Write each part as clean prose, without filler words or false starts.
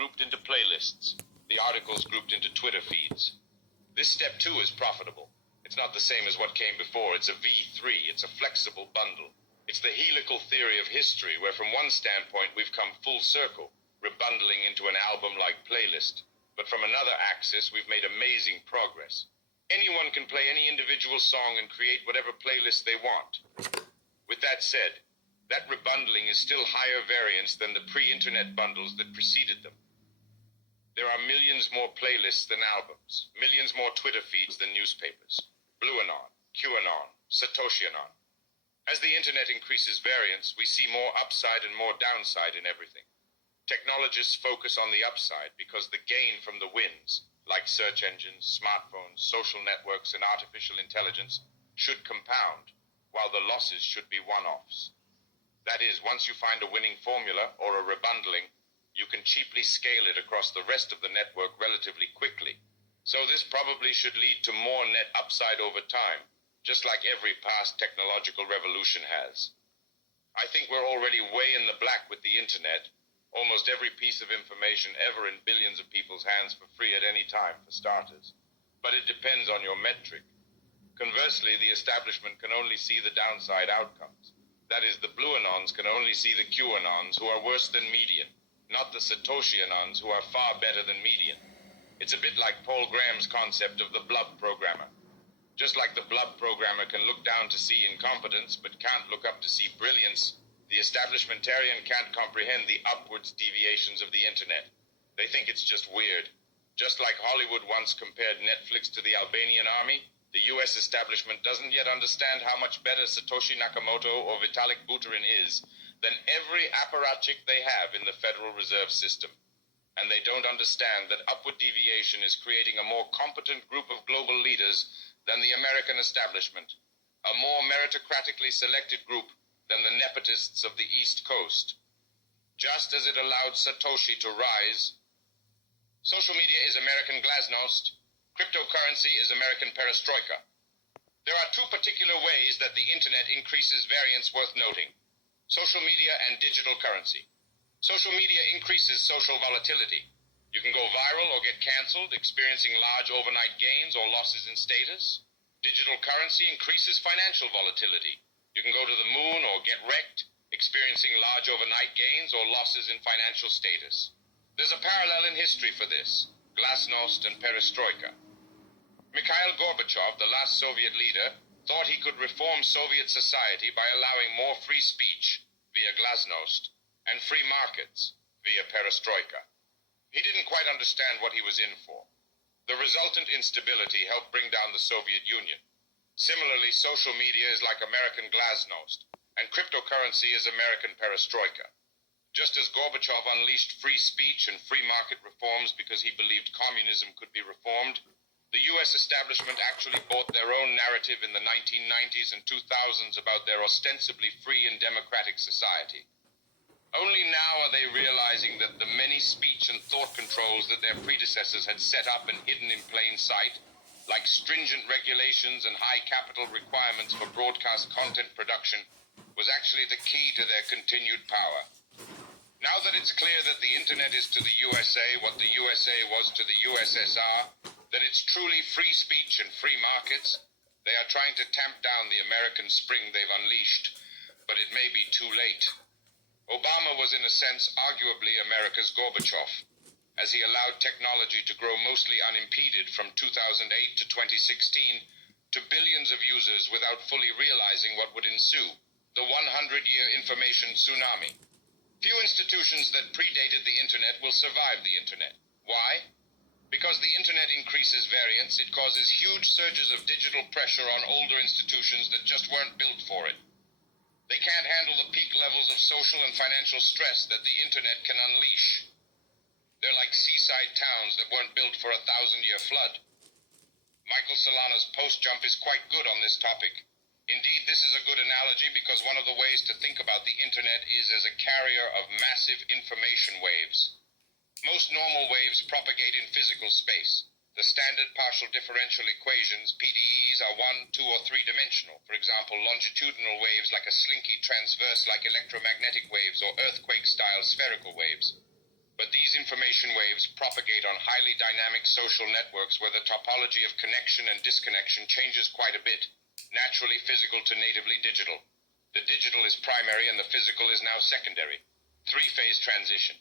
grouped into playlists, the articles grouped into Twitter feeds. This step too is profitable. It's not the same as what came before. It's a V3. It's a flexible bundle. It's the helical theory of history, where from one standpoint we've come full circle, rebundling into an album-like playlist. But from another axis, we've made amazing progress. Anyone can play any individual song and create whatever playlist they want. With that said, that rebundling is still higher variance than the pre-internet bundles that preceded them. There are millions more playlists than albums, millions more Twitter feeds than newspapers. BlueAnon, QAnon, Satoshianon. As the internet increases variance, we see more upside and more downside in everything. Technologists focus on the upside because the gain from the wins, like search engines, smartphones, social networks, and artificial intelligence, should compound, while the losses should be one-offs. That is, once you find a winning formula or a rebundling, you can cheaply scale it across the rest of the network relatively quickly. So this probably should lead to more net upside over time, just like every past technological revolution has. I think we're already way in the black with the internet. Almost every piece of information ever in billions of people's hands for free at any time, for starters. But it depends on your metric. Conversely, the establishment can only see the downside outcomes. That is, the BlueAnons can only see the QAnons who are worse than median, not the Satoshianons who are far better than median. It's a bit like Paul Graham's concept of the blub programmer. Just like the blub programmer can look down to see incompetence but can't look up to see brilliance, the establishmentarian can't comprehend the upwards deviations of the internet. They think it's just weird. Just like Hollywood once compared Netflix to the Albanian army, the US establishment doesn't yet understand how much better Satoshi Nakamoto or Vitalik Buterin is than every apparatchik they have in the Federal Reserve System. And they don't understand that upward deviation is creating a more competent group of global leaders than the American establishment, a more meritocratically selected group than the nepotists of the East Coast. Just as it allowed Satoshi to rise, social media is American glasnost, cryptocurrency is American perestroika. There are two particular ways that the internet increases variance worth noting: social media and digital currency. Social media increases social volatility. You can go viral or get canceled, experiencing large overnight gains or losses in status. Digital currency increases financial volatility. You can go to the moon or get wrecked, experiencing large overnight gains or losses in financial status. There's a parallel in history for this: glasnost and perestroika. Mikhail Gorbachev, the last Soviet leader, thought he could reform Soviet society by allowing more free speech via glasnost and free markets via perestroika. He didn't quite understand what he was in for. The resultant instability helped bring down the Soviet Union. Similarly, social media is like American glasnost, and cryptocurrency is American perestroika. Just as Gorbachev unleashed free speech and free market reforms because he believed communism could be reformed, the US establishment actually bought their own narrative in the 1990s and 2000s about their ostensibly free and democratic society. Only now are they realizing that the many speech and thought controls that their predecessors had set up and hidden in plain sight, like stringent regulations and high capital requirements for broadcast content production, was actually the key to their continued power. Now that it's clear that the internet is to the USA what the USA was to the USSR, that it's truly free speech and free markets, they are trying to tamp down the American spring they've unleashed, but it may be too late. Obama was in a sense arguably America's Gorbachev, as he allowed technology to grow mostly unimpeded from 2008 to 2016 to billions of users without fully realizing what would ensue: the 100-year information tsunami. Few institutions that predated the internet will survive the internet. Why? Because the internet increases variance, it causes huge surges of digital pressure on older institutions that just weren't built for it. They can't handle the peak levels of social and financial stress that the internet can unleash. They're like seaside towns that weren't built for a 1,000-year flood. Michael Solana's post jump is quite good on this topic. Indeed, this is a good analogy because one of the ways to think about the internet is as a carrier of massive information waves. Most normal waves propagate in physical space. The standard partial differential equations, PDEs, are 1, 2, or 3-dimensional. For example, longitudinal waves like a slinky transverse like electromagnetic waves or earthquake-style spherical waves. But these information waves propagate on highly dynamic social networks where the topology of connection and disconnection changes quite a bit, naturally physical to natively digital. The digital is primary and the physical is now secondary. Three-phase transition.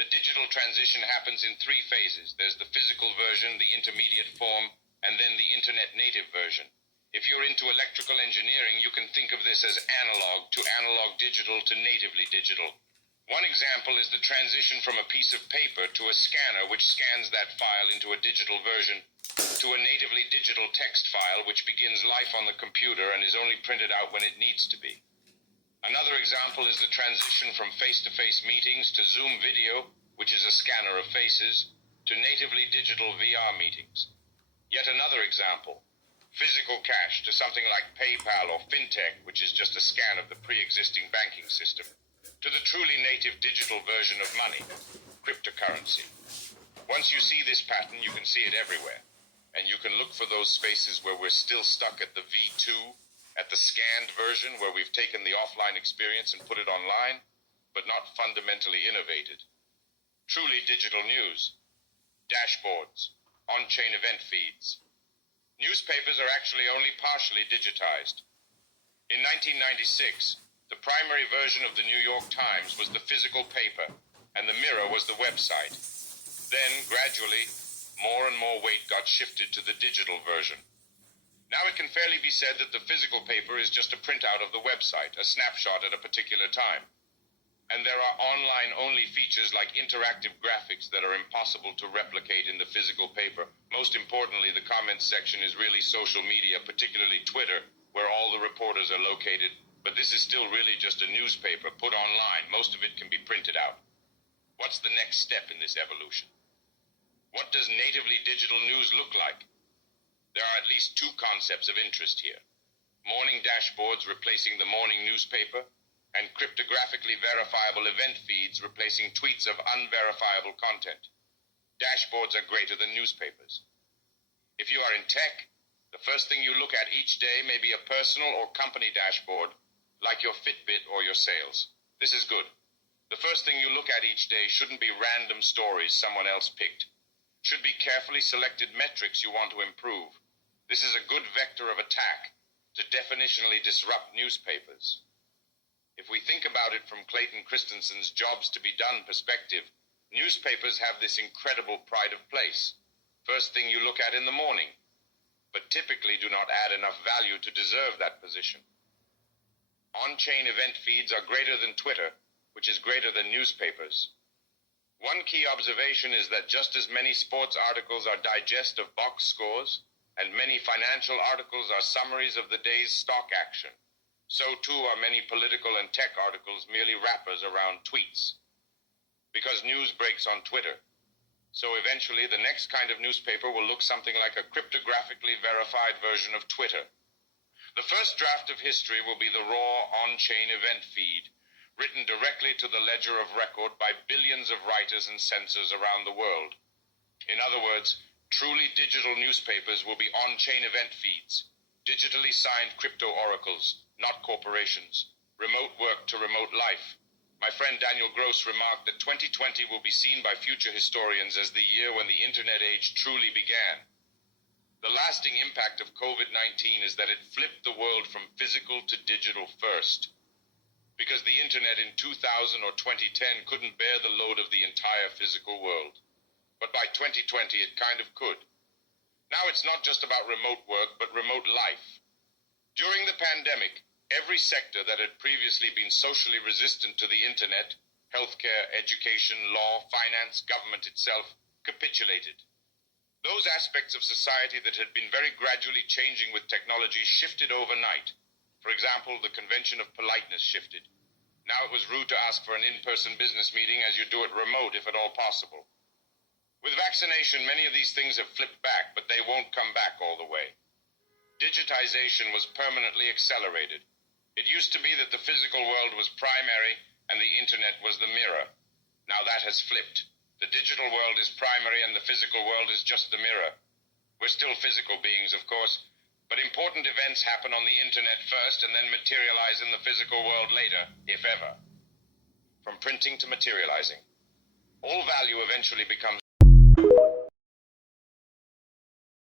The digital transition happens in three phases. There's the physical version, the intermediate form, and then the internet native version. If you're into electrical engineering, you can think of this as analog to analog digital to natively digital. One example is the transition from a piece of paper to a scanner which scans that file into a digital version to a natively digital text file which begins life on the computer and is only printed out when it needs to be. Another example is the transition from face-to-face meetings to Zoom video, which is a scanner of faces, to natively digital VR meetings. Yet another example, physical cash to something like PayPal or FinTech, which is just a scan of the pre-existing banking system, to the truly native digital version of money, cryptocurrency. Once you see this pattern, you can see it everywhere. And you can look for those spaces where we're still stuck at the V2, at the scanned version where we've taken the offline experience and put it online, but not fundamentally innovated. Truly digital news, dashboards, on-chain event feeds. Newspapers are actually only partially digitized. In 1996, the primary version of the New York Times was the physical paper, and the Mirror was the website. Then, gradually, more and more weight got shifted to the digital version. Now it can fairly be said that the physical paper is just a printout of the website, a snapshot at a particular time. And there are online-only features like interactive graphics that are impossible to replicate in the physical paper. Most importantly, the comments section is really social media, particularly Twitter, where all the reporters are located. But this is still really just a newspaper put online. Most of it can be printed out. What's the next step in this evolution? What does natively digital news look like? There are at least two concepts of interest here. Morning dashboards replacing the morning newspaper, and cryptographically verifiable event feeds replacing tweets of unverifiable content. Dashboards are greater than newspapers. If you are in tech, the first thing you look at each day may be a personal or company dashboard, like your Fitbit or your sales. This is good. The first thing you look at each day shouldn't be random stories someone else picked. Should be carefully selected metrics you want to improve. This is a good vector of attack to definitionally disrupt newspapers. If we think about it from Clayton Christensen's jobs to be done perspective, newspapers have this incredible pride of place. First thing you look at in the morning, but typically do not add enough value to deserve that position. On-chain event feeds are greater than Twitter, which is greater than newspapers. One key observation is that just as many sports articles are digest of box scores, and many financial articles are summaries of the day's stock action, so too are many political and tech articles merely wrappers around tweets. Because news breaks on Twitter. So eventually the next kind of newspaper will look something like a cryptographically verified version of Twitter. The first draft of history will be the raw on-chain event feed, written directly to the ledger of record by billions of writers and censors around the world. In other words, truly digital newspapers will be on-chain event feeds, digitally signed crypto oracles, not corporations, remote work to remote life. My friend Daniel Gross remarked that 2020 will be seen by future historians as the year when the internet age truly began. The lasting impact of COVID-19 is that it flipped the world from physical to digital first. Because the internet in 2000 or 2010 couldn't bear the load of the entire physical world. But by 2020, it kind of could. Now it's not just about remote work, but remote life. During the pandemic, every sector that had previously been socially resistant to the internet, healthcare, education, law, finance, government itself, capitulated. Those aspects of society that had been very gradually changing with technology shifted overnight. For example, the convention of politeness shifted. Now it was rude to ask for an in-person business meeting as you do it remote if at all possible. With vaccination, many of these things have flipped back, but they won't come back all the way. Digitization was permanently accelerated. It used to be that the physical world was primary and the internet was the mirror. Now that has flipped. The digital world is primary and the physical world is just the mirror. We're still physical beings, of course, but important events happen on the internet first and then materialize in the physical world later, if ever. From printing to materializing. All value eventually becomes